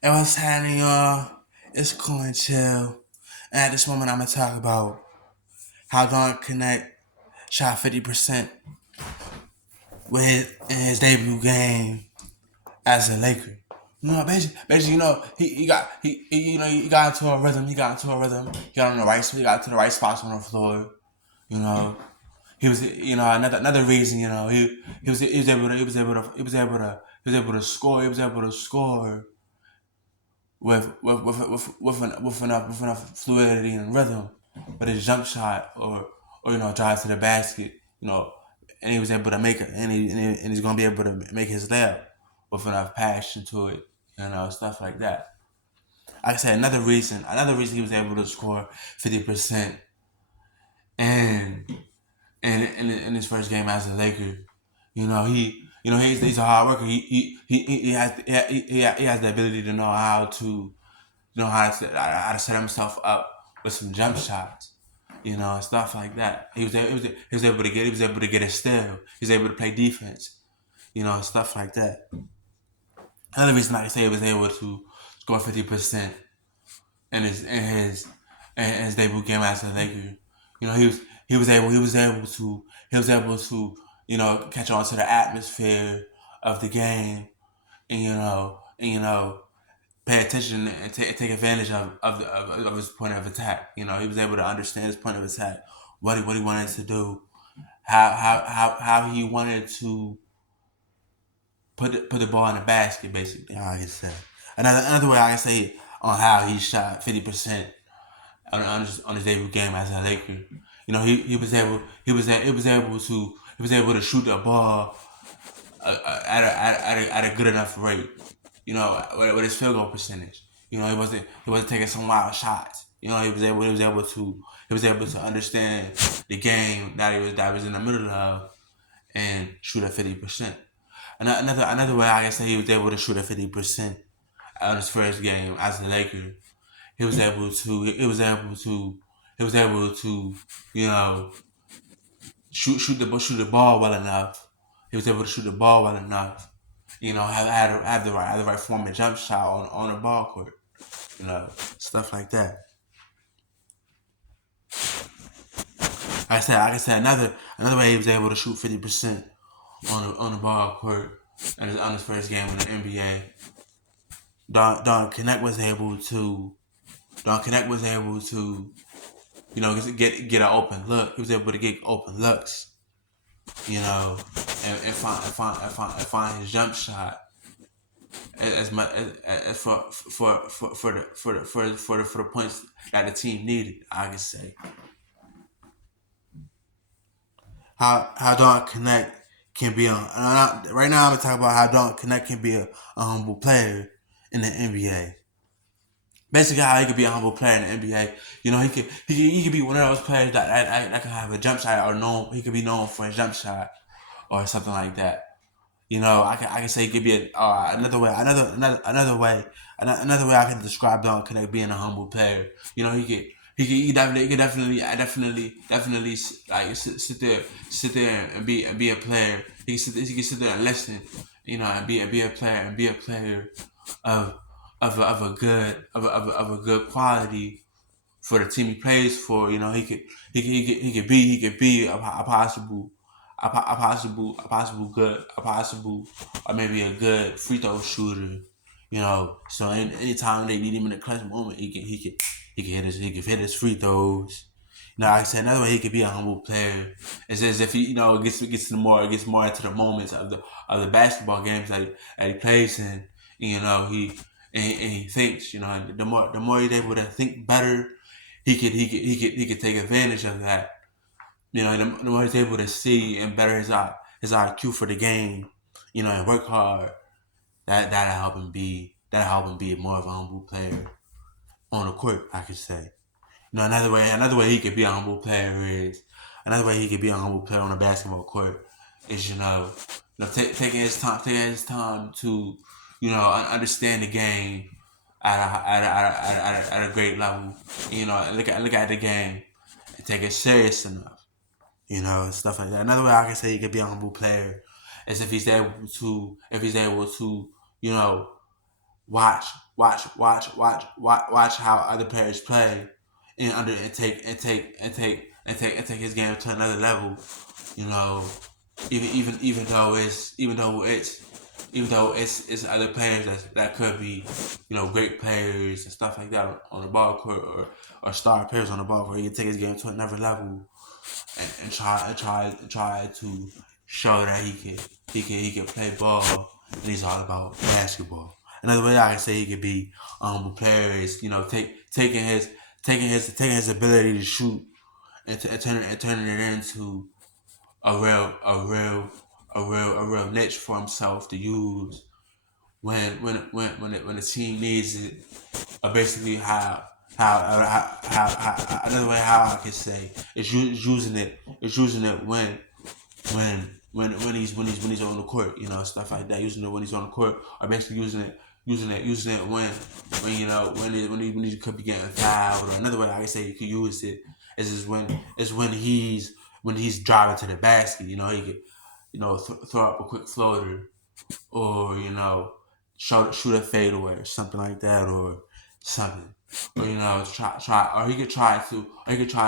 And what's happening, y'all? It's cool and chill. And at this moment, I'm gonna talk about how Dalton Knecht shot 50% in his debut game as a Laker. Basically, he got into a rhythm. He got into a rhythm. He got on the right, he got to the right spots on the floor. You know, he was, another reason. He was able to, he was able to score. He was able to score with enough fluidity and rhythm with his jump shot or drive to the basket, and he was able to make it, and he's gonna be able to make his layup with enough passion to it, stuff like that. Like I said, another reason he was able to score 50% and in his first game as a Laker. He's a hard worker. He has the ability to know how to set himself up with some jump shots, and stuff like that. He was able to get a steal. He was able to play defense, and stuff like that. Another reason I can say he was able to score 50% in his debut game as a Laker. He was able to catch on to the atmosphere of the game, and pay attention and take advantage of his point of attack. He was able to understand his point of attack, what he wanted to do, how he wanted to put the ball in the basket, basically. How I can say another way I can say on how he shot 50% on his debut game as a Laker. He was able to shoot the ball at a good enough rate. With his field goal percentage. He wasn't taking some wild shots. He was able to understand the game that he was in the middle of and shoot at 50%. Another way I can say he was able to shoot at 50% on his first game as a Laker. He was able to he was able to he was able to you know shoot the ball well enough. He was able to shoot the ball well enough. Have the right form of jump shot on the ball court. Stuff like that. Like I said, another way he was able to shoot 50% on the ball court on his first game in the NBA. Don Connect was able to Don Connect was able to get an open look. He was able to get open looks, and find his jump shot as much as for the points that the team needed. I can say how Don Connect can be on. Right now, I'm gonna talk about how Don Connect can be a humble player in the NBA. Basically, how he could be a humble player in the NBA. He could be one of those players that can have a jump shot or known. He could be known for a jump shot or something like that. I can say it could be another way I can describe Don Connect being a humble player. He could definitely like sit there and be a player. He can sit there and listen, and be a player of of a good quality for the team he plays for. He could be a possible or maybe a good free throw shooter. So anytime they need him in a clutch moment, he can hit his free throws. Like I said, another way he could be a humble player is as if he gets more into the moments of the basketball games that he plays in. He thinks. And the more he's able to think better, he could take advantage of that. The more he's able to see and better his IQ for the game, and work hard, that'll help him be more of a humble player on the court, I could say. Another way he could be a humble player is another way he could be a humble player on a basketball court is taking his time to understand the game at a great level. Look at the game and take it serious enough. Stuff like that. Another way I can say he could be a humble player is if he's able to watch watch how other players play, and take his game to another level. You know, even though it's other players that could be, great players and stuff like that on the ball court, or star players on the ball court. He can take his game to another level, and try to show that he can play ball, and he's all about basketball. Another way I can say he could be a player is, taking his ability to shoot, and turning it into a real niche for himself to use when the team needs it. Basically, how another way how I can say is using it when he's on the court, stuff like that. Using it when he's on the court, or basically using it when he could be getting fouled. Or another way I can say he could use it is when he's driving to the basket. He could throw up a quick floater, or shoot a fadeaway or something like that, or something. Or try, or he could try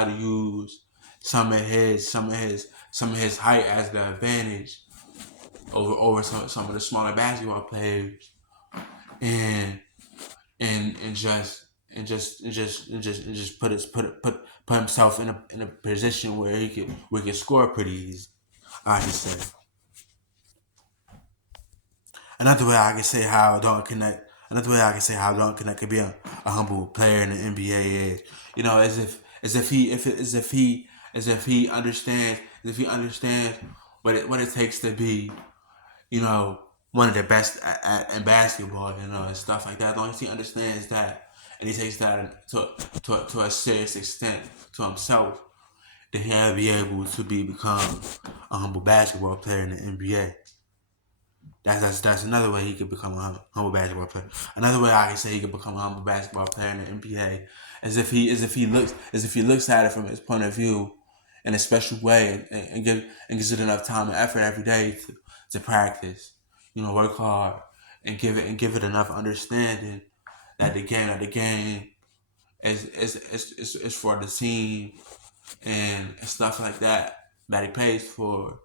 to use some of his height as the advantage over some of the smaller basketball players, and and just put himself in a position where he can score pretty easy. I can say. Another way I can say how Dalton Knecht. Another way I can say how Dalton Knecht could be a humble player in the NBA is, as if he understands what it takes to be, one of the best in basketball, and stuff like that. As long as he understands that, and he takes that to a serious extent to himself, then he'll be able to become a humble basketball player in the NBA. That's another way he could become a humble basketball player. Another way I can say he could become a humble basketball player in the NBA, as if he looks at it from his point of view in a special way, and gives it enough time and effort every day to practice, work hard, and give it enough understanding that the game is for the team, and stuff like that he plays for.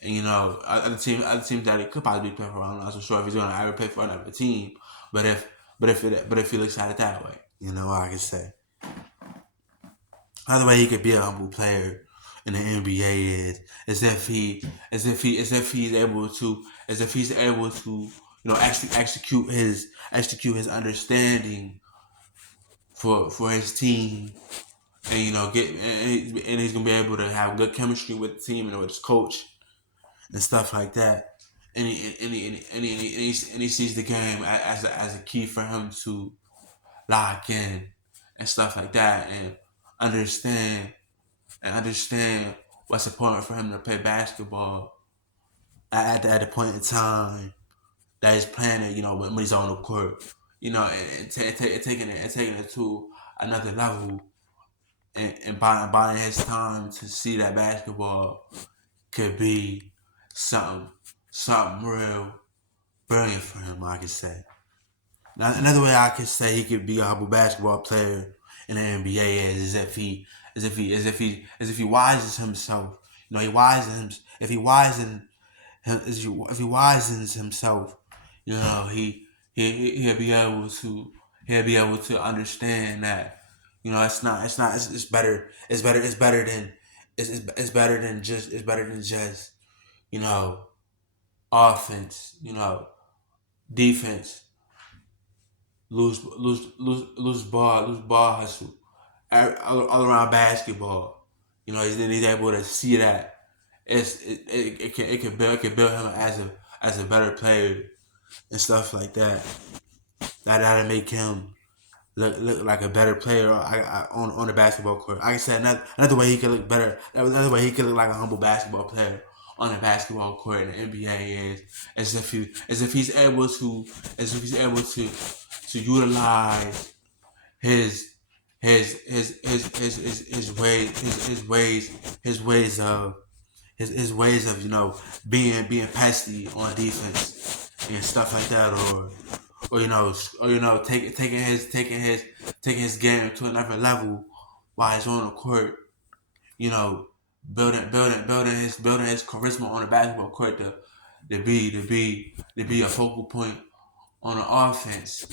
And, other teams that he could probably play for. I'm not so sure if he's going to ever play for another team, but if he looks at it that way, what I can say. Another way he could be a humble player in the NBA is if he's able to actually execute his understanding for his team, and he's gonna be able to have good chemistry with the team and with his coach and stuff like that. And he sees the game as a key for him to lock in and stuff like that, and understand understand what's important for him to play basketball at the point in time that he's playing it. When he's on the court, and taking it to another level, and buying his time to see that basketball could be something something real brilliant for him, I could say. Now, another way I could say he could be a humble basketball player in the NBA is if he wises himself. He wisens if he wisens himself. He'll be able to understand that. It's better than just you know offense. Defense, lose ball hustle, all around basketball. He's able to see that it can build him as a better player and stuff like that. That'll make him look like a better player on the basketball court. Like I said, another way he could look better. Another way he could look like a humble basketball player on the basketball court in the NBA is as if he's able to utilize his his ways of being pesky on defense and stuff like that, taking his game to another level while he's on the court. You know, building his charisma on the basketball court to be a focal point on the offense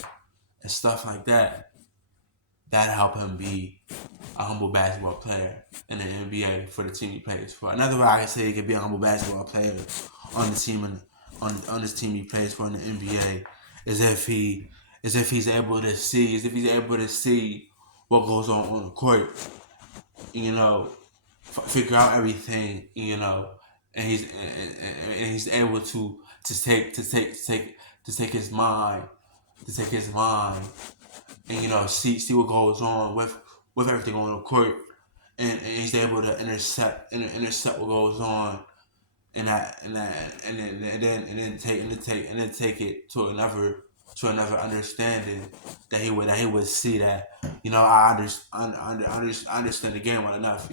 and stuff like that. That help him be a humble basketball player in the NBA for the team he plays for. Another way I can say he could be a humble basketball player on the team on this team he plays for in the NBA is if he's able to see what goes on the court, you know, figure out everything, you know, and he's able to take his mind and see what goes on with everything on the court, and he's able to intercept what goes on, and then take it to another understanding that he would see that, I understand the game well enough,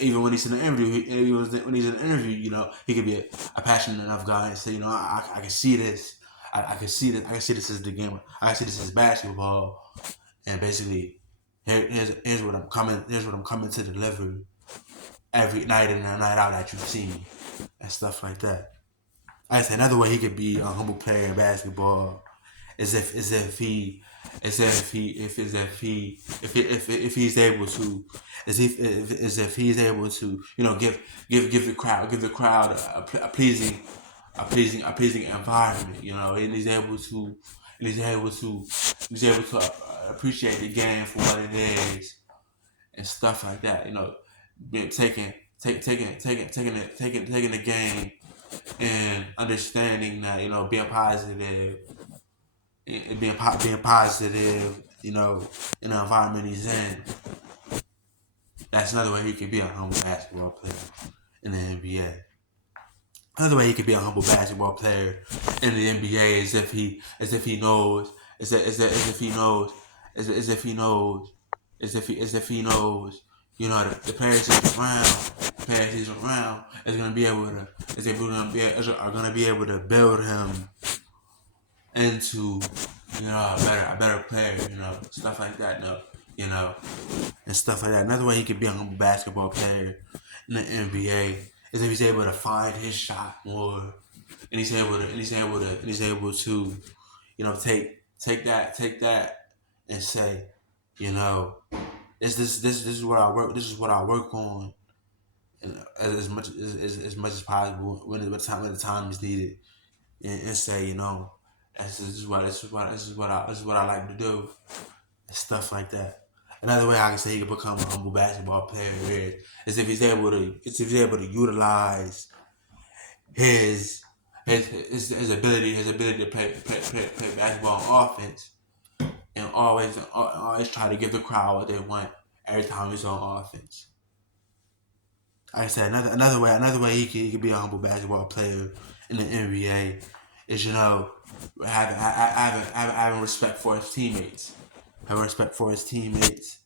even when he's in the interview, he could be a passionate enough guy and say, I can see this. I can see this. I can see this as the game. I can see this as basketball, and basically, here's what I'm coming. Here's what I'm coming to deliver every night in and night out that you see me, and stuff like that. I say another way he could be a humble player in basketball is if he's able to, if he's able to, give the crowd a pleasing environment, and he's able to appreciate the game for what it is and stuff like that. Taking the game and understanding that, being positive and being positive, in the environment he's in. That's another way he could be a humble basketball player in the NBA. Another way he could be a humble basketball player in the NBA is if he knows the players he's around is gonna be able to are gonna be able to build him into a better player, stuff like that, and stuff like that. Another way he could be a humble basketball player in the NBA is if he's able to find his shot more, and he's able to take that and say, this is what I work on, and as much as possible when the time is needed, and say, this is what I like to do, and stuff like that. Another way I can say he can become a humble basketball player is if he's able to utilize his ability to play basketball on offense, and always try to give the crowd what they want every time he's on offense. Like I said, another way he could be a humble basketball player in the NBA is having respect for his teammates. Have respect for his teammates.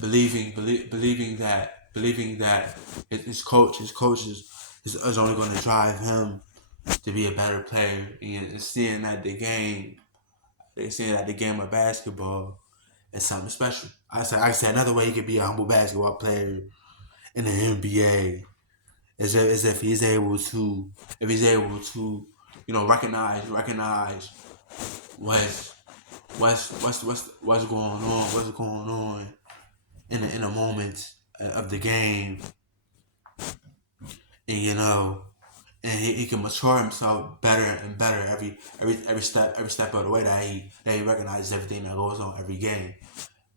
Believing that his coach is only going to drive him to be a better player, and seeing that the game of basketball is something special. I said another way he could be a humble basketball player in the NBA is if he's able to recognize what's going on in the moment of the game, and he can mature himself better and better every step of the way that he recognizes everything that goes on every game,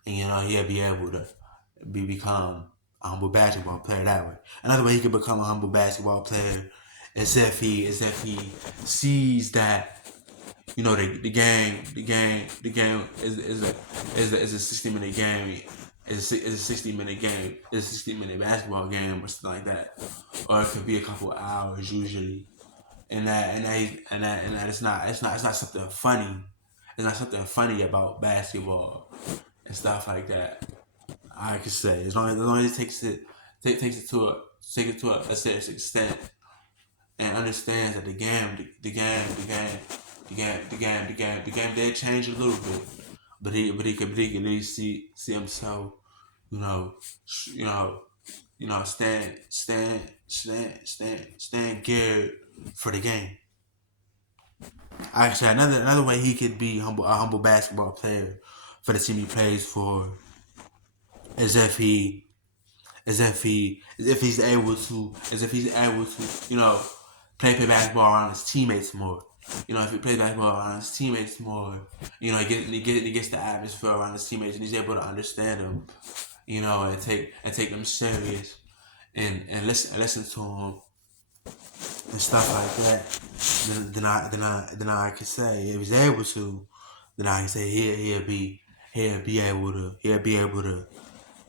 and he'll be able to become a humble basketball player that way. Another way he could become a humble basketball player is if he sees that the game is a 60-minute game. It's a 60-minute game. It's a 60-minute basketball game or something like that, or it could be a couple hours usually, and that it's not something funny. It's not something funny about basketball and stuff like that. I could say as long as it takes it to a serious extent, and understands that the game the game did change a little bit, but he could at least see himself, you know, you know, stand geared for the game. Actually, another way he could be a humble basketball player for the team he plays for is if he's able to play basketball around his teammates more. If he plays basketball around his teammates more, he gets the atmosphere around his teammates, and he's able to understand them, and take them serious, and listen to them and stuff like that. Then I can say if he's able to, then I can say he'll be able to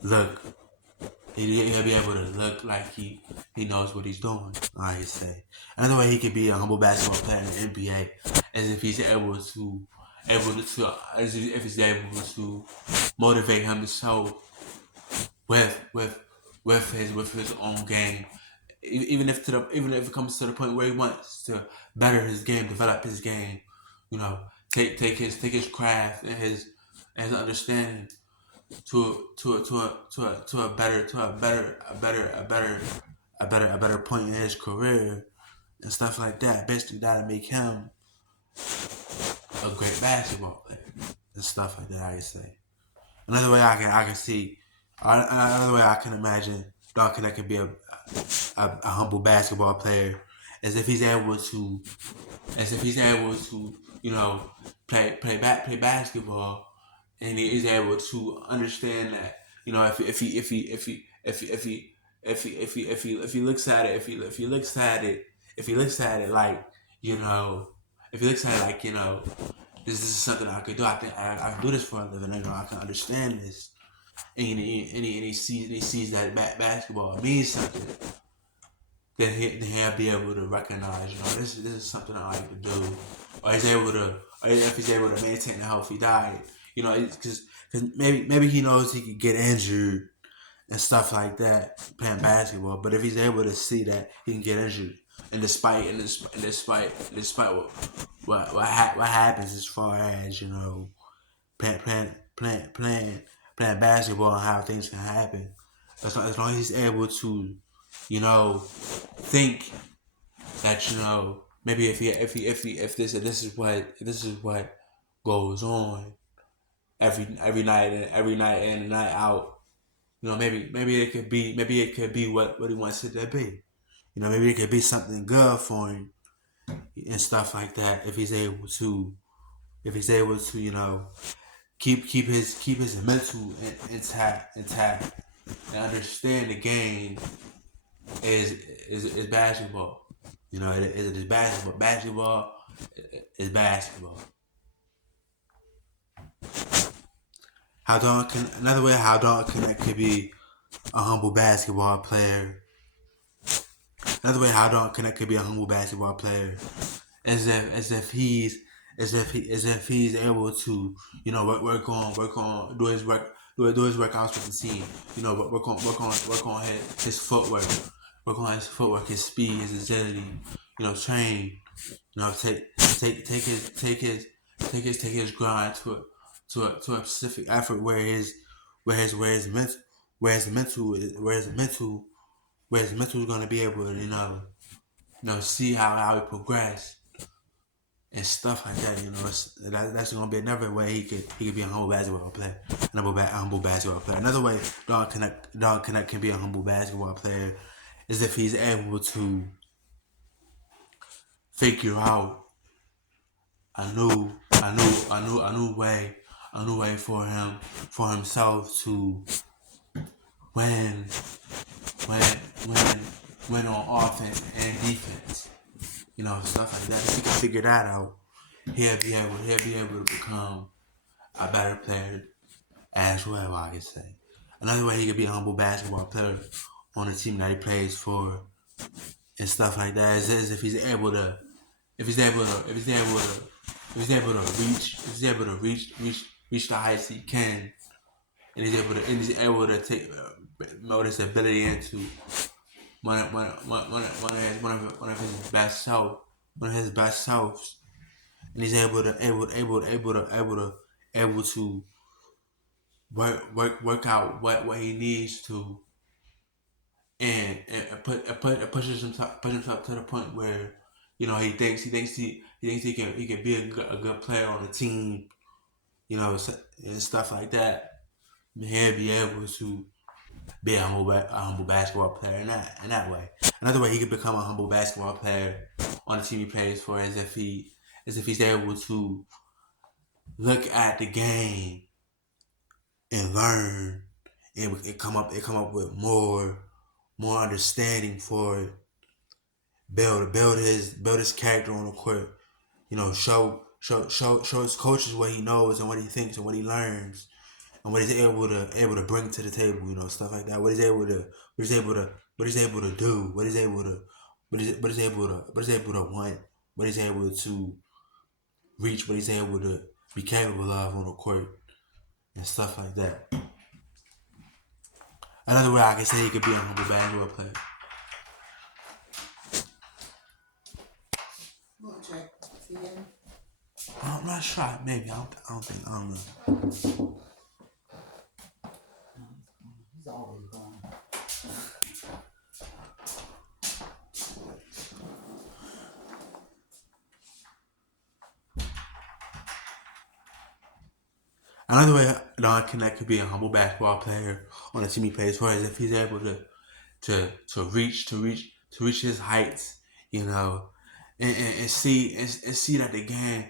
look. He'll be able to look like he knows what he's doing. I can say another way he could be a humble basketball player in the NBA is if he's able to motivate himself with his own game. Even if it comes to the point where he wants to better his game, develop his game, you know, take his craft and his understanding to a better point in his career and stuff like that. Basically, that'll make him a great basketball player and stuff like that. I can say another way another way I can imagine Dalton that could be a humble basketball player is if he's able to play basketball, and he is able to understand that if he looks at it like if he looks at it like this is something I could do. I think I can do this for a living. I can understand this, and he sees that basketball means something. Then he'll be able to recognize, this is something I like to do, or if he's able to maintain a healthy diet, because maybe he knows he could get injured and stuff like that playing basketball, but if he's able to see that he can get injured, and despite what happens as far as playing basketball and how things can happen, as long as he's able to think that maybe if this is what goes on every night in and night out, maybe it could be what he wants it to be. Maybe it could be something good for him and stuff like that if he's able to keep his mental intact and understand the game is basketball. It is basketball. Basketball is basketball. Another way how Dalton could be a humble basketball player. Another way how Dalton could be a humble basketball player as if he's able to work on do his workouts with the team. Work on his footwork, his speed, his agility. Train. Take his grind to a specific effort where his mental is going to be able to see how he progress and stuff like that. That's going to be another way he could be a humble basketball player. Humble basketball player. Another way Don Connect can be a humble basketball player is if he's able to figure out a new way for himself to win win on offense and defense. Stuff like that. If he can figure that out, he'll be able to become a better player as well, I can say. Another way he could be a humble basketball player on the team that he plays for and stuff like that is if he's able to reach the heights he can, and he's able to take notice ability into one of his best selves and he's able to work out what he needs to, and push himself to the point where he can be a good player on the team, and stuff like that. He'll be able to be a humble basketball player in that way. Another way he could become a humble basketball player on the team he plays for is if he's able to look at the game and learn and come up with more understanding for it. Build his character on the court. Show his coaches what he knows and what he thinks and what he learns and what he's able to bring to the table. Stuff like that. What he's able to do. What he's able to want. What he's able to reach. What he's able to be capable of on the court and stuff like that. Another way I can say he could be a humble basketball player. I'm not sure. Maybe I don't think. I don't know. He's always gone. Another way Don Knecht could be a humble basketball player on the team he plays for is if he's able to reach his heights, and see that the game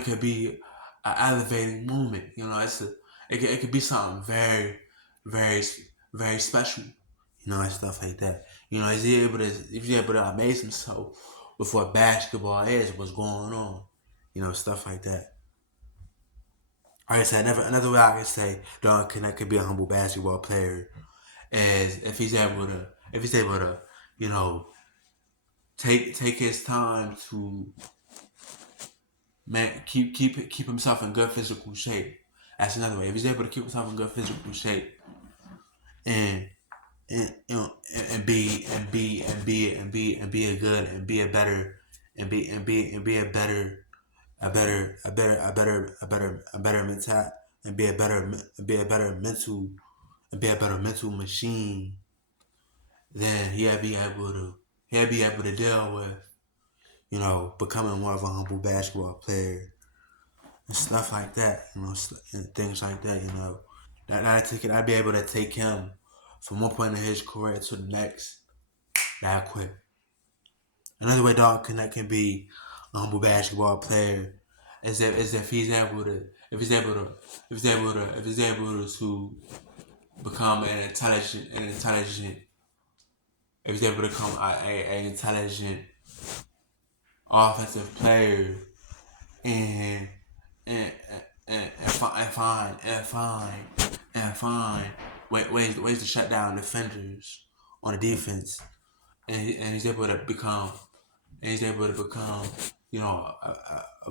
could be an elevating moment. It could be something very very very special. And stuff like that. If he's able to amaze himself with what basketball is, what's going on, stuff like that. Like I said, another way I can say Don Knecht could be a humble basketball player is if he's able to, take his time to keep himself in good physical shape. That's another way. If he's able to keep himself in good physical shape and and be a good and be a better and be a better mental and be a better mental machine, then he'll be able to deal with becoming more of a humble basketball player and stuff like that, and things like that. I'd be able to take him from one point in his career to the next that quick. Another way Dalton Knecht can be a humble basketball player is if he's able to become if he's able to become an intelligent offensive player and find ways to shut down defenders on the defense, and he's able to become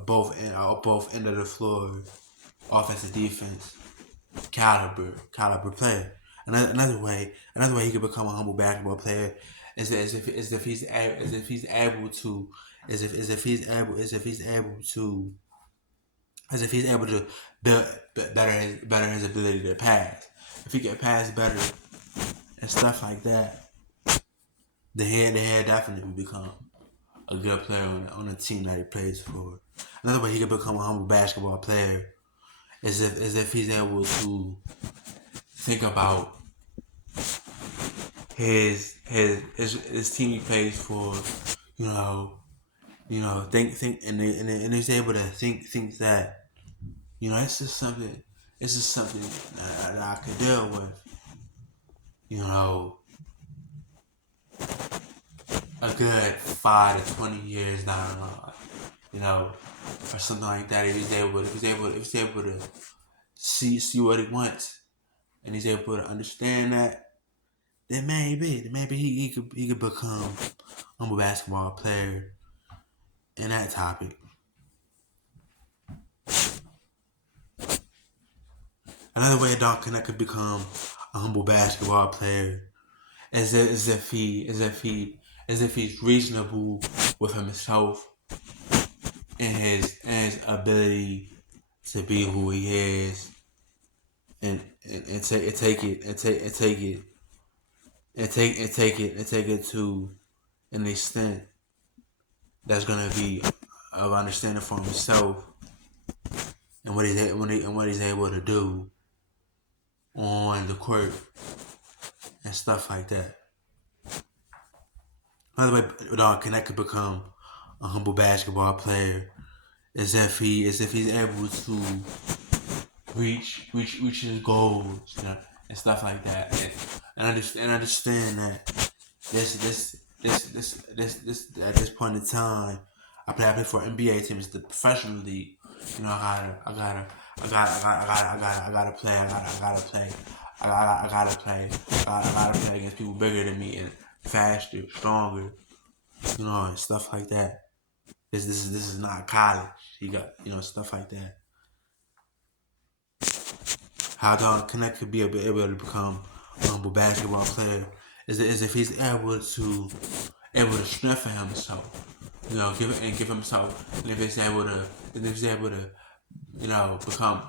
both end of the floor offensive defense caliber player. Another way he could become a humble basketball player is if he's able to build better his ability to pass. If he can pass better and stuff like that, then he'll definitely become a good player on the team that he plays for. Another way he can become a humble basketball player is if he's able to think about his team he plays for, think and he's able to think that, it's just something that I could deal with, a good 5 to 20 years down the line, or something like that. If he's able to see what he wants, and he's able to understand that, then maybe he could become a humble basketball player in that topic. Another way Dalton Knecht could become a humble basketball player is if he's reasonable with himself his ability to be who he is, and take it and take it and take it to an extent that's gonna be of understanding for himself and what he's able to do on the court and stuff like that. Another way Don Knecht could become a humble basketball player is if he's able to reach his goals, and stuff like that, and understand that this at this point in time, I play for NBA team. It's the professional league. I gotta play. I gotta play against people bigger than me and faster, stronger, and stuff like that. This is not college. He got stuff like that. How Dalton Knecht could be able to become a humble basketball player is if he's able to strengthen himself, give himself, and if he's able to,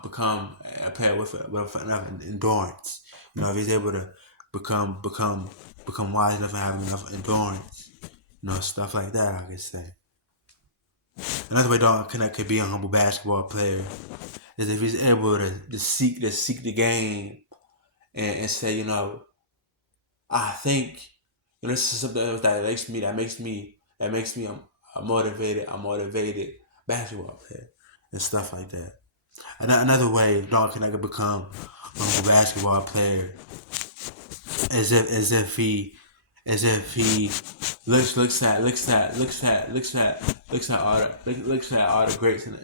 become a player with enough endurance, if he's able to become wise enough and have enough endurance, stuff like that. I could say another way Dalton Knecht could be a humble basketball player is if he's able to seek the game and say, I think this is something that makes me a motivated basketball player and stuff like that. Another way Dalton Knecht could become a humble basketball player is if he looks at all the greats in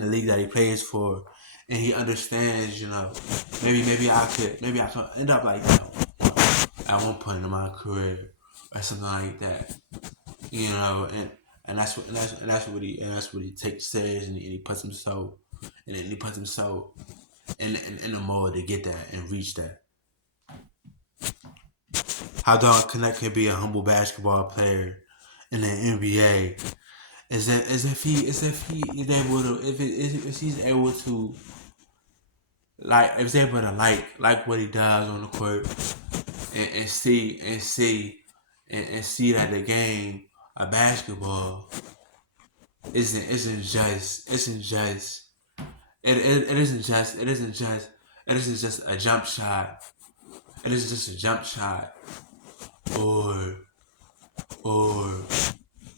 the league that he plays for, and he understands, maybe I could end up like that at one point in my career or something like that, and that's what he takes serious, and he puts himself in the mode to get that and reach that. How Dalton Knecht can be a humble basketball player in the NBA is if he is able to if he's able to if he's able to like what he does on the court, and see that the game of basketball isn't just it isn't just a jump shot. It isn't just a jump shot or or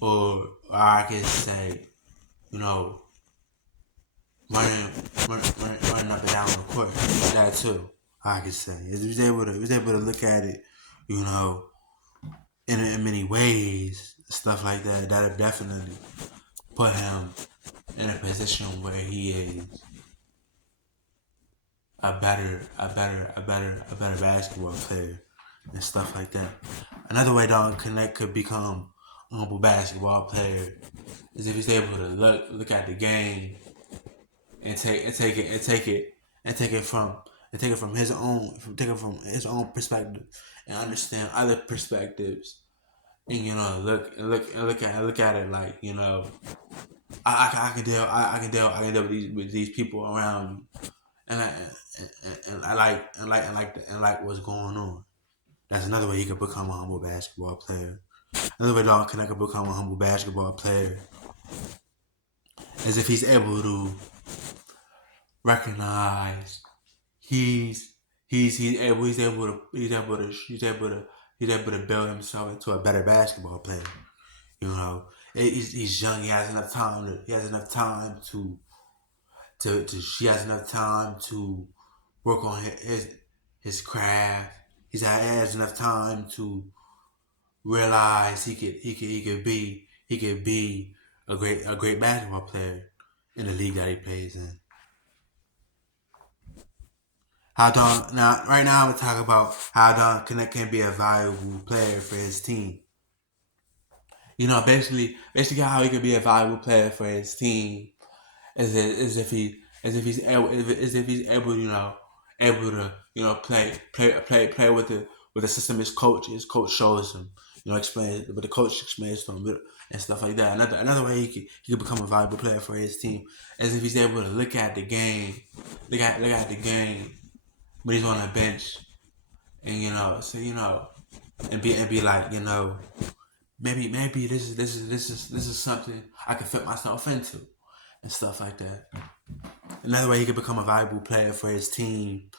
or I can say, running up and down the court. That too, I can say. If he was able to look at it, in many ways, stuff like that, that'll definitely put him in a position where he is a better basketball player and stuff like that. Another way Dalton Knecht could become a humble basketball player is if he's able to look at the game and take it from his own perspective and understand other perspectives, and look at it like, I can deal with these people around me, and I like what's going on. That's another way he could become a humble basketball player. Another way Dalton Knecht could become a humble basketball player is if he's able to recognize he's able to build himself into a better basketball player. He's young. He has enough time. He has enough time he has enough time to work on his craft. He has enough time to realize he could be a great basketball player in the league that he plays in. Right now I'm gonna talk about how Dalton Knecht can be a valuable player for his team. Basically how he could be a valuable player for his team is if he's able, able to play with the system his coach shows him. explain, but the coach explains to him and stuff like that. Another way he could become a valuable player for his team is if he's able to look at the game, look at the game when he's on the bench, and and be like, maybe this is something I can fit myself into and stuff like that. Another way he could become a valuable player for his team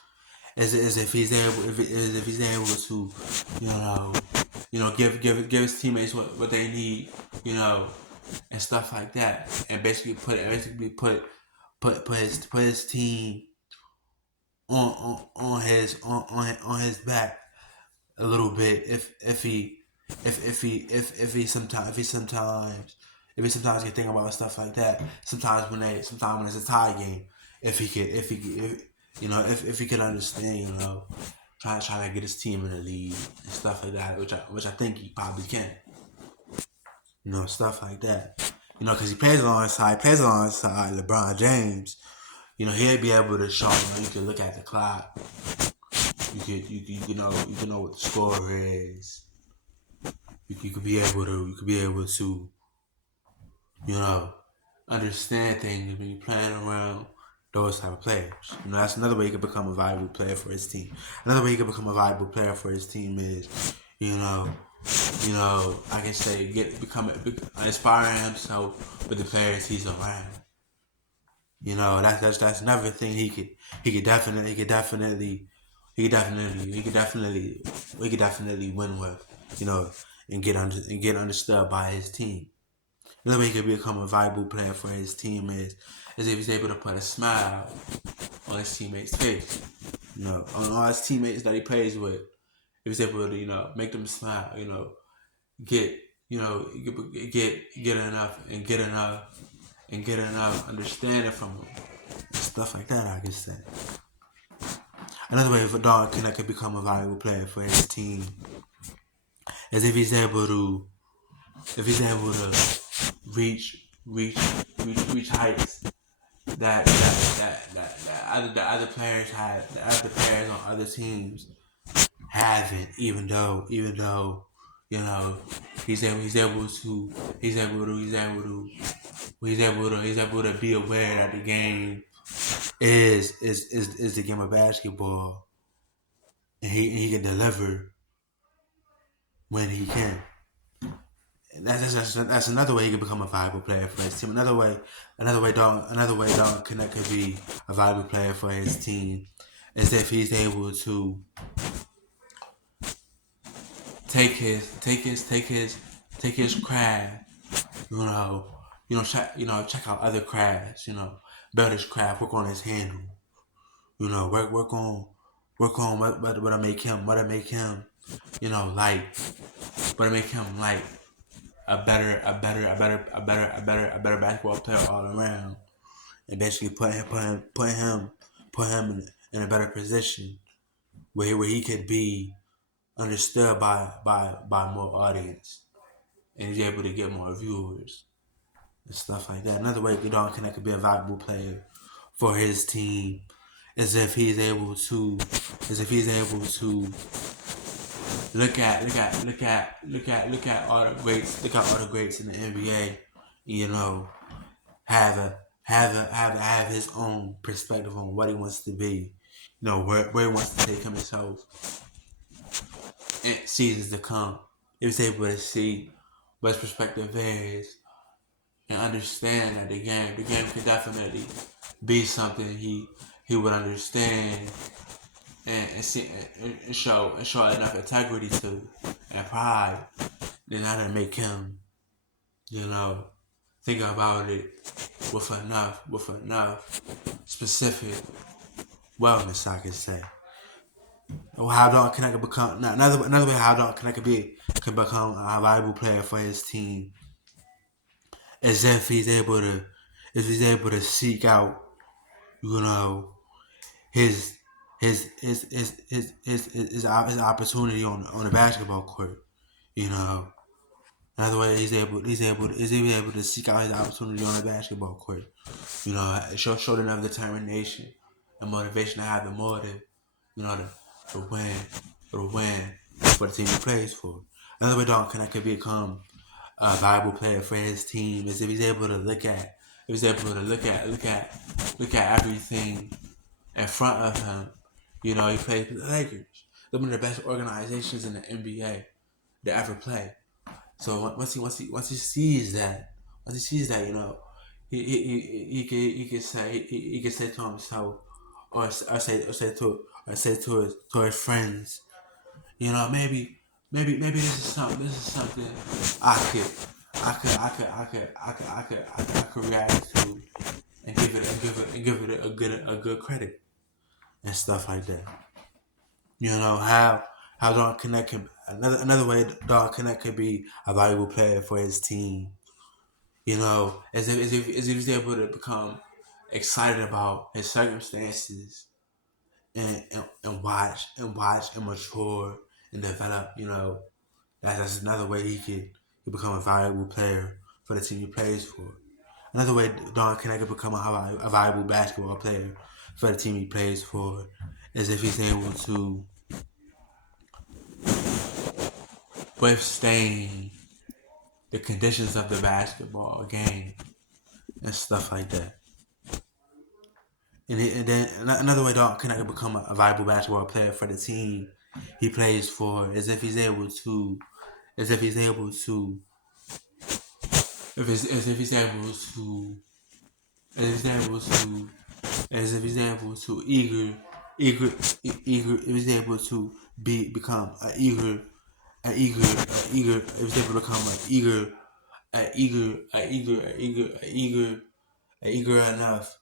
is if he's able to give his teammates what they need, and stuff like that, and basically put his team on his back a little bit if he sometimes can think about stuff like that. Sometimes when it's a tie game, if he could understand, try to get his team in the lead and stuff like that, which I think he probably can, stuff like that, because he plays alongside LeBron James. He'll be able to show you can look at the clock. You can know what the score is. You could be able to understand things when you're playing around those type of players. That's another way he could become a valuable player for his team. Another way he could become a valuable player for his team is, I can say inspiring himself with the players he's around. That's another thing he could definitely win with, and get understood by his team. Another way he could become a valuable player for his team is if he's able to put a smile on his teammates' face. On all his teammates that he plays with, if he's able to, make them smile, get enough understanding from them, and stuff like that, I can say. Another way for Dalton Knecht could become a valuable player for his team is if he's able to reach heights that other players on other teams haven't, even though he's able to be aware that the game is the game of basketball, and he can deliver when he can. And that's another way he can become a valuable player for his team. Another way Dalton Knecht could be a valuable player for his team is if he's able to take his craft, check out other crafts, build his craft, work on his handle, work on what I make him, like a better basketball player all around, and basically put him in a better position where he could be understood by more audience, and he's able to get more viewers and stuff like that. Another way Dalton Knecht could be a valuable player for his team is if he's able to look at all the greats in the NBA, have his own perspective on what he wants to be, where he wants to take himself in seasons to come. He was able to see what his perspective is and understand that the game can definitely be something he would understand and see and show enough integrity to and pride, then that'll make him, think about it with enough specific wellness, I can say. Or how Dalton Knecht become another way how Dalton Knecht can become a valuable player for his team is if he's able to seek out, his opportunity on the basketball court. Another way he's able to seek out his opportunity on the basketball court. Show enough determination and motivation to have the motive, to win for the team he plays for. Another way Dalton Knecht could become a valuable player for his team is if he's able to look at everything in front of him. You know, he plays for the Lakers. They're one of the best organizations in the NBA to ever play. So once he sees that, you know, he can say he can say to himself, or say to his friends, you know, maybe this is something I could I could react to and give it a good credit and stuff like that. You know how Don Connect can another way Don Connect could be a valuable player for his team. You know, as if he's able to become excited about his circumstances and watch and mature and develop. You know, that's another way he become a valuable player for the team he plays for. Another way Don Connect could become a valuable basketball player for the team he plays for is if he's able to withstand the conditions of the basketball game and stuff like that. And then another way Dalton Knecht can become a viable basketball player for the team he plays for is if he's able to, is if he's able to, if he's able to, if he's able to, as if he's able to if he's able to become if he's able to become eager enough,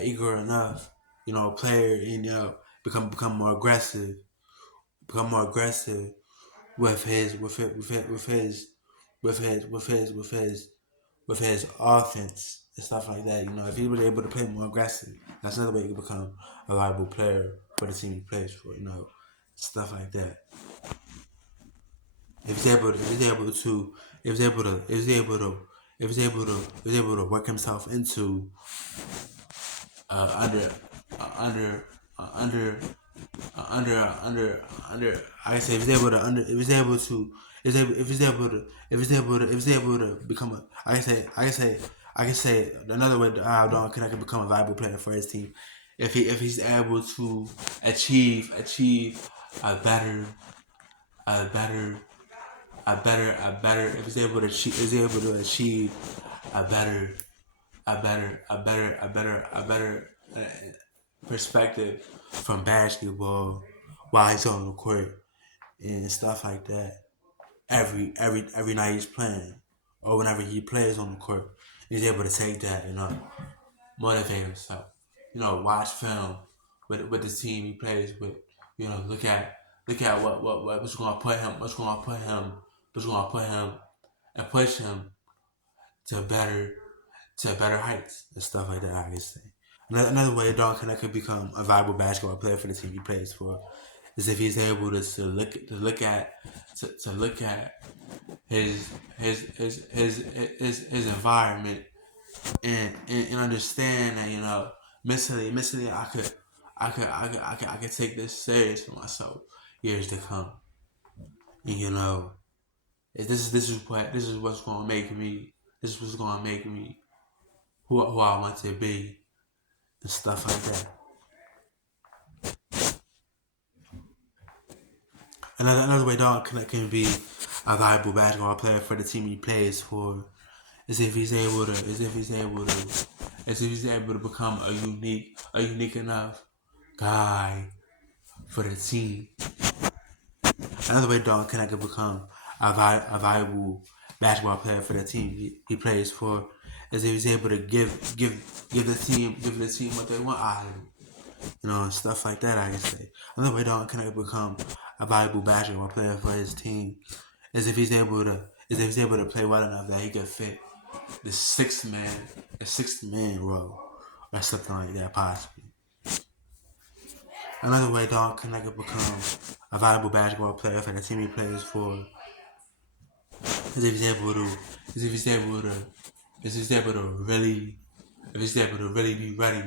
eager enough, you know, player, and you know, become more aggressive with his with his offense and stuff like that. You know, if he was able to play more aggressive, that's another way he could become a viable player for the team he plays for. You know, stuff like that. If he's able to, if he's able to, if he's able to, if he's able to, if he's able to, if he's able to work himself into under under under under I say if he's able to if he's able to if he's able to become a I can say another way how Don can become a viable player for his team if he's able to achieve a better a better a better if he's able to achieve a better a better perspective from basketball while he's on the court and stuff like that. Every night he's playing or whenever he plays on the court, he's able to take that and motivate himself. You know, watch film with the team he plays with. You know, look at what's going to put him what's going to put him and push him to better heights and stuff like that. I can say. Another way Don Connect could become a viable basketball player for the team he plays for is if he's able to look at his environment and understand that, you know, mentally I could take this serious for myself years to come. And, you know, this is what's gonna make me who I want to be and stuff like that. Another way Don can be a viable basketball player for the team he plays for is if he's able to become a unique enough guy for the team. Another way Don can become a viable basketball player for the team he plays for is if he's able to give the team what they want out of him. You know, and stuff like that. I can say another way Don can become a valuable basketball player for his team is if he's able to play well enough that he can fit the sixth man role or something like that possibly. Another way Don can become a valuable basketball player for the team he plays for is if he's able to is if he's able to really be ready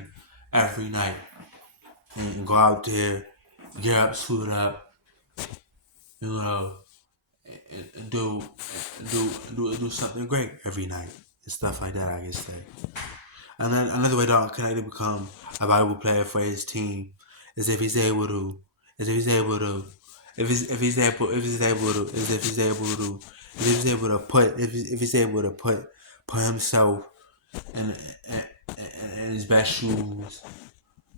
every night and go out there, get up, suit up, you know, and do something great every night and stuff like that. I guess say. And then another way Dalton Knecht to become a valuable player for his team is if he's able to, is if he's able to, if he's able to put, if he's able to put himself in, in his best shoes,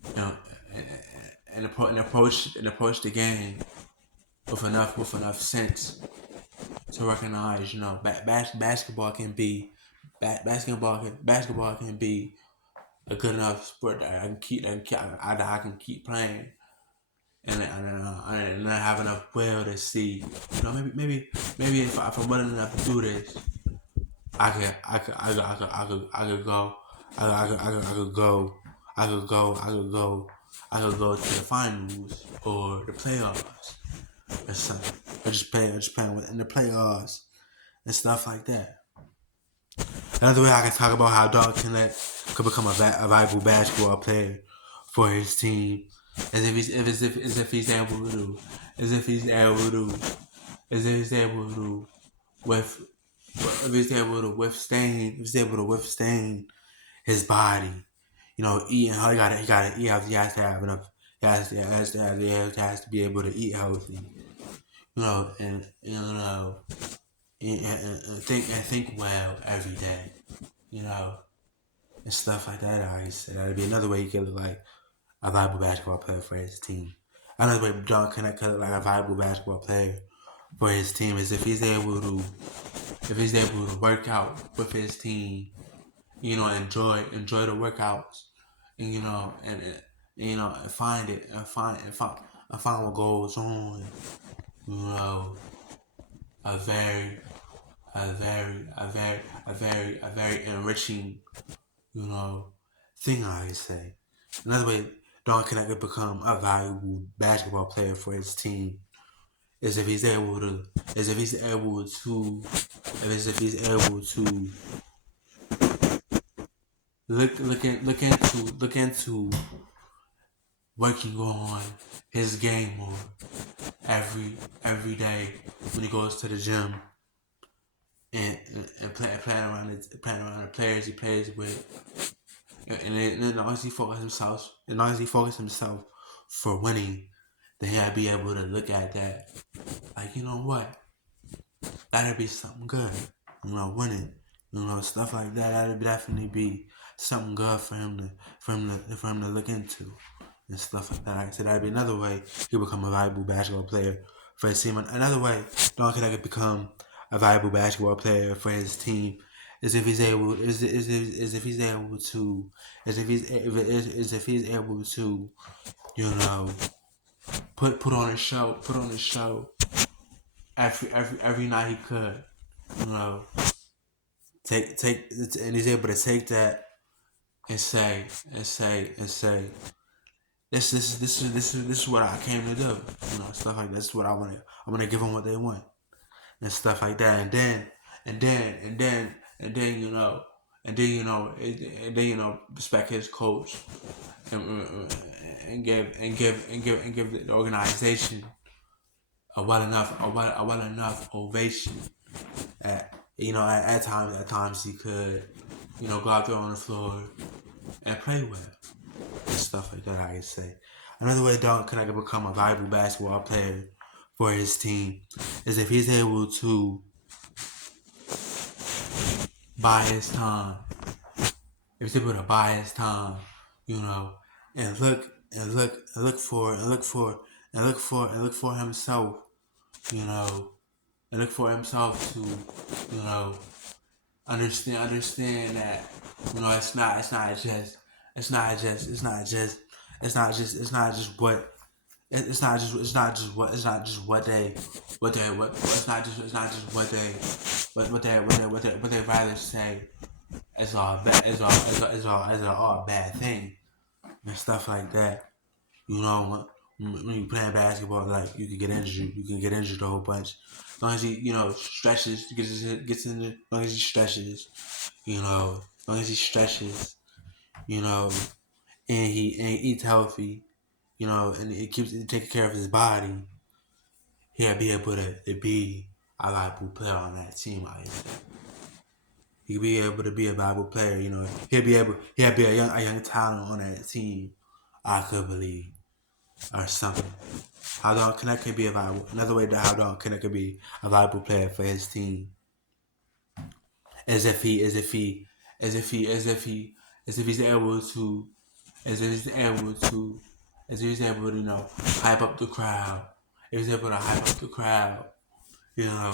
you know, and approach the game with enough sense to recognize, you know, basketball can be, basketball can be a good enough sport that I can keep playing, and I have enough will to see, you know, maybe if I'm willing enough to do this, I could go, I could go, I could go to the finals or the playoffs or something. I just playing in the playoffs and stuff like that. Another way I can talk about how Dalton Knecht could become a valuable basketball player for his team is if he's able to do, is if he's able to, is if he's able to with if he's able to withstand, if he's able to withstand his body, you know, eating. He gotta eat healthy. He has to have enough. He has to be able to eat healthy, you know, and you know, and think well every day, you know, and stuff like that. I said that'd be another way he could look like a viable basketball player for his team. Another way John Kenneth could look like a viable basketball player for his team is if he's able to work out with his team, you know, enjoy the workouts, and you know, and find what goes on, you know, a very a very enriching, you know, thing I say. Another way Don Connect could become a valuable basketball player for his team is if he's able to is if he's able to if he's able to look into working on his game more every day when he goes to the gym, and playing around the players he plays with, and then as long as he focus himself for winning, then he'll be able to look at that like, you know what, that'd be something good, you know, winning, you know, stuff like that. That'd definitely be something good for him to look into and stuff like that. Like I said, that'd be another way he'll become a valuable basketball player for his team. Another way Don could become a valuable basketball player for his team is if he's able is if he's able to is if he's able to, you know, put on a show every night he could, you know, take and he's able to take that and say this is what I came to do, you know, stuff like that. This is what I want to. I'm gonna give them what they want and stuff like that, and then you know, and then you know, respect his coach, and give the organization a well enough ovation. You know, at times he could, you know, go out there on the floor and play well and stuff like that. I can say another way Dalton could become a valuable basketball player for his team is if he's able to buy his time. If he's able to buy his time, you know, and look for himself, you know, and look for himself to, you know, understand that, you know, it's not just what it's not just what they rather say it's all bad it's all bad thing and stuff like that. You know, when you playing basketball, like you can get injured a whole bunch. As long as he, you know, stretches, gets in the, as long as he stretches, you know, as long as he stretches, you know, and he eats healthy, you know, and it keeps taking care of his body, he'll be able to be a valuable player on that team. I guess he could be able to be a valuable player. He'll be a young talent on that team. I could believe or something. How Dalton Knecht can be a valuable another way that how Dalton Knecht could be a valuable player for his team. As if he's able to as if he's able to as if he's able to, hype up the crowd. If he's able to hype up the crowd, you know,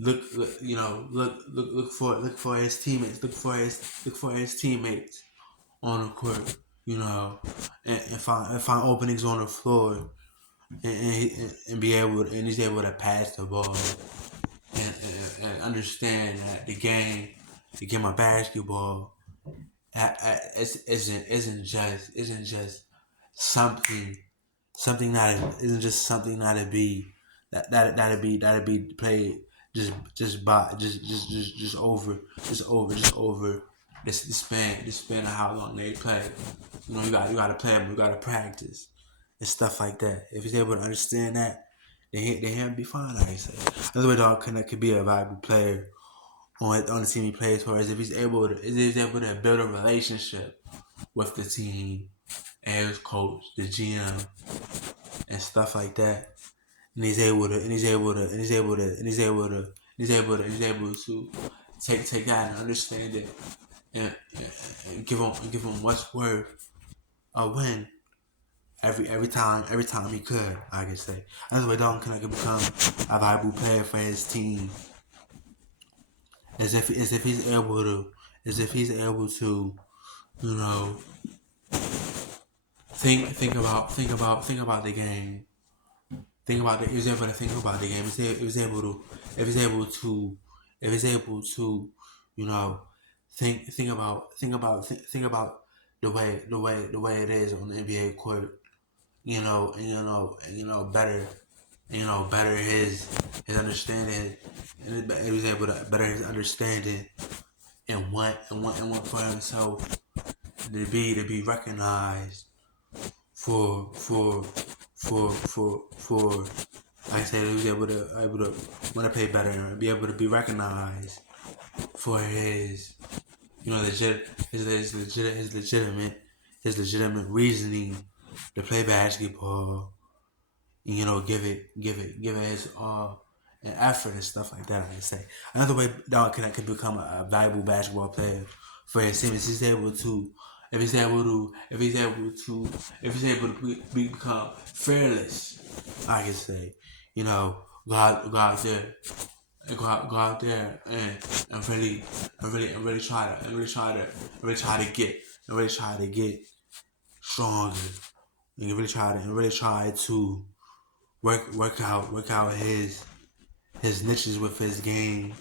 look for his teammates, look for his teammates on the court, and find openings on the floor, and be able and he's able to pass the ball and understand that the game of basketball, isn't just something isn't just something that'll be played just over the span of how long they play. You gotta play them, you gotta practice and stuff like that. If he's able to understand that, then he'll be fine. Like I said, another way Dalton Knecht could be a valuable player on the team he plays for is if he's able to build a relationship with the team and his coach, the GM, and stuff like that. And he's able to take that and understand it and give him what's worth a win every time he could. I can say another way Dalton Knecht can become a valuable player for his team as if he's able to think about the game. Think about it. He was able to think about the game. He was able to if he's able to if he's able to think about the way it is on the NBA court. Better better his understanding, and he was able to better his understanding and want for himself to be recognized for like I said, he was able to want to play better and be able to be recognized for his legitimate reasoning to play basketball. And, give it his all and effort and stuff like that. Like I say, another way Dalton Knecht can become a valuable basketball player for his team is if he's able to become fearless. I can say, go out there. Go out there and really try to get stronger. And really try to work out his niches with his game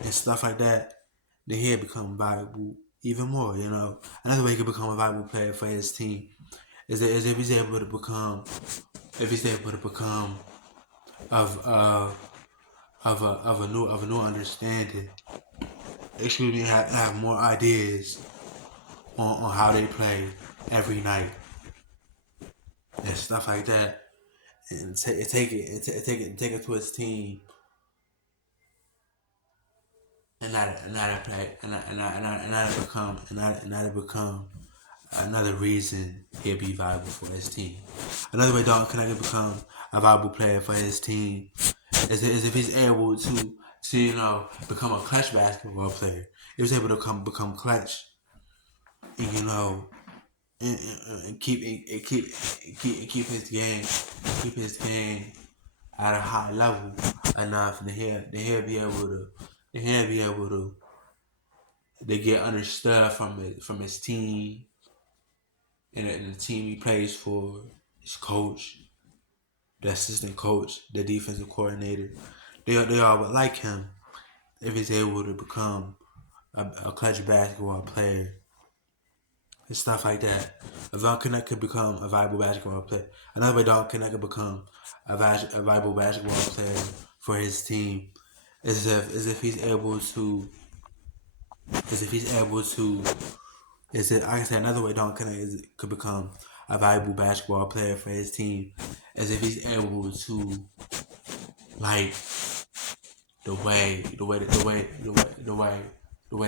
and stuff like that. Then he'll become valuable even more. Another way he could become a valuable player for his team is if he's able to become of a new understanding. Excuse me, have more ideas on how they play every night and stuff like that, and take it to his team, and not become another reason he'll be valuable for his team. Another way Dalton Knecht can become a valuable player for his team is if he's able to become a clutch basketball player. He was able to become clutch, and and keep his game at a high level enough, and he'll be able to get understood from his team and the team he plays for, his coach, the assistant coach, the defensive coordinator. They all would like him if he's able to become a clutch basketball player and stuff like that. If Dalton Knecht could become a viable basketball player, another way Dalton Knecht could become a viable basketball player for his team is if he's able to. I can say another way Dalton Knecht could become a valuable basketball player for his team is if he's able to the way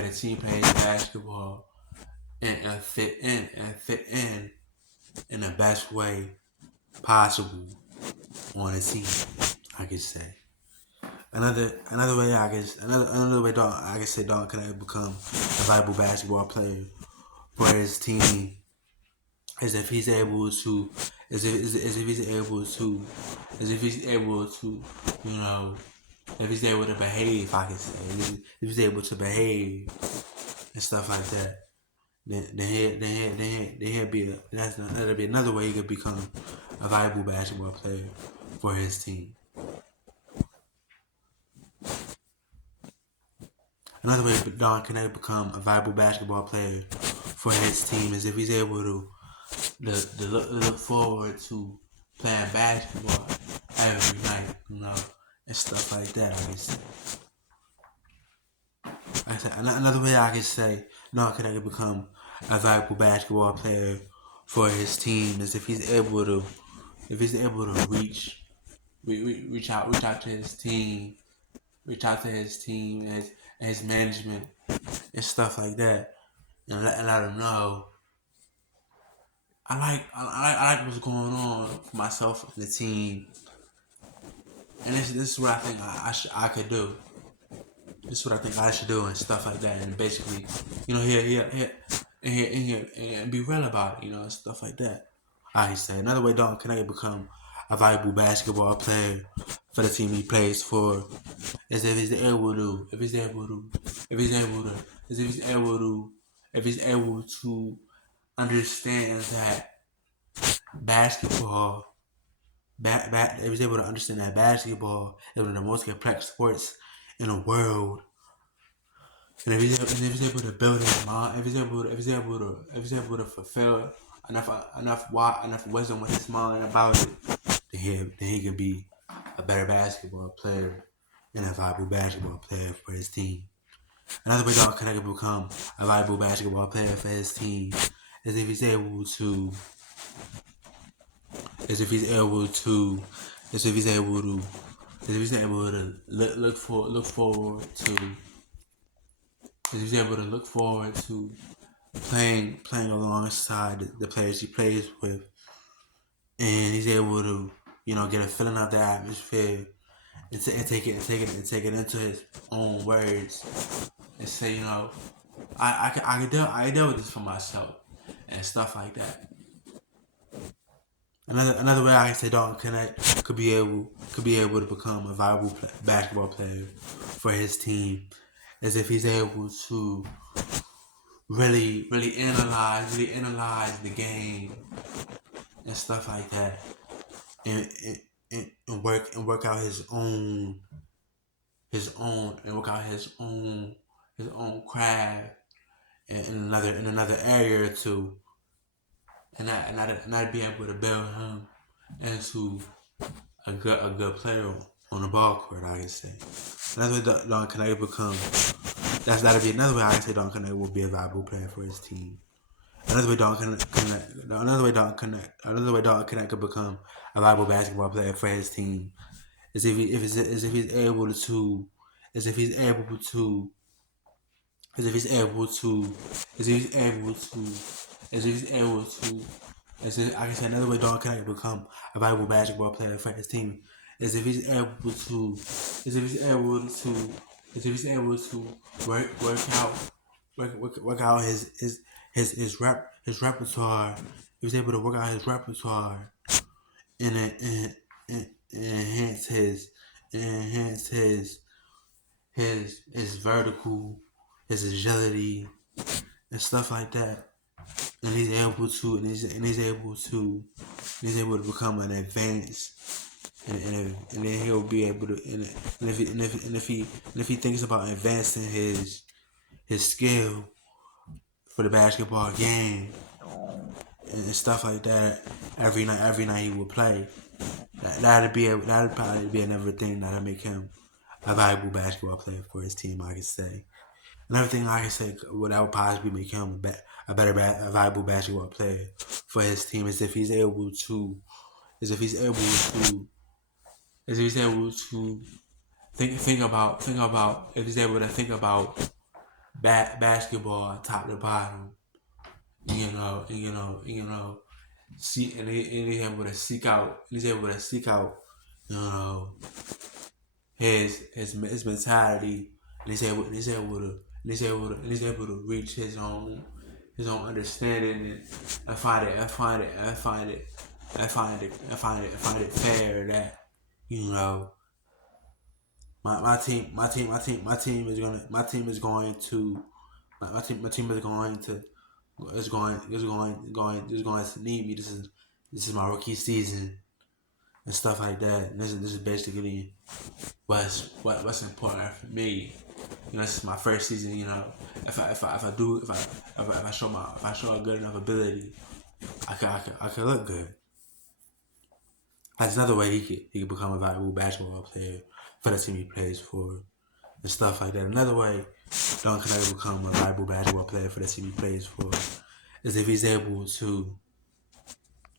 the team plays basketball and fit in the best way possible on a team. I could say another way another way I could say Dalton could become a valuable basketball player for his team is if he's able to is if he's able to is if he's able to you know if he's able to behave, I can say if he's able to behave and stuff like that. Then he'll be that'll be another way he could become a valuable basketball player for his team. Another way Don can become a valuable basketball player for his team is if he's able to look forward to playing basketball every night, and stuff like that. I said another way I can say Don can become a valuable basketball player for his team is if he's able to reach out to his team, and his management and stuff like that, and let them know I like what's going on for myself and the team, and this is what I think I could do. This is what I think I should do and stuff like that, and basically, and be real about it, and stuff like that. I say another way Dalton can become a valuable basketball player for the team he plays for is if he's able to, if he's able to, if he's able to, is if he's able to, if he's able to understand that basketball, if he's able to understand that basketball is one of the most complex sports in the world. And if he's able to build his mind, if he's able to fulfill enough wisdom with his mind about it, then he can be a better basketball player and a valuable basketball player for his team. Another way Dalton can become a valuable basketball player for his team is if he's able to is if he's able to is if he's able to look forward to is he's able to look forward to playing alongside the players he plays with, and he's able to get a feeling of the atmosphere and take it into his own words and say I can deal with this for myself and stuff like that. Another way I can say Dalton Knecht could be able to become a viable basketball player for his team is if he's able to really analyze the game and stuff like that, and work out his own craft in another area or two, and not be able to build him into a good player on the ball court. I can say another way Dalton Knecht become. That'll be another way I can say Dalton Knecht will be a valuable player for his team. Another way Dalton Knecht could become a valuable basketball player for his team is if he's able to is if he's able to is if he's able to is if he's able to is if he's able to is if, I can say another way Dalton Knecht become a valuable basketball player for his team is if he's able to is if he's able to is if he's able to work out his repertoire. He was able to work out his repertoire and enhance his vertical, his agility and stuff like that. And he's able to become an advanced and then he'll be able to and if he thinks about advancing his skill for the basketball game and stuff like that every night he would play. That'd probably be another thing that'll make him a valuable basketball player for his team. I could say another thing I can say that would possibly make him a valuable basketball player for his team is if he's able to is if he's able to think about if he's able to think about basketball top to bottom, see and he's able to seek out you know his mentality, and he's able to reach his own understanding, and I find it fair that you know my team is going to my team is going to need me. This is my rookie season and stuff like that. And this is basically what's important for me. This is my first season. If I show a good enough ability, I could look good. That's another way he could become a valuable basketball player for the team he plays for and stuff like that. Another way Duncan could become a valuable basketball player for the team he plays for is if he's able to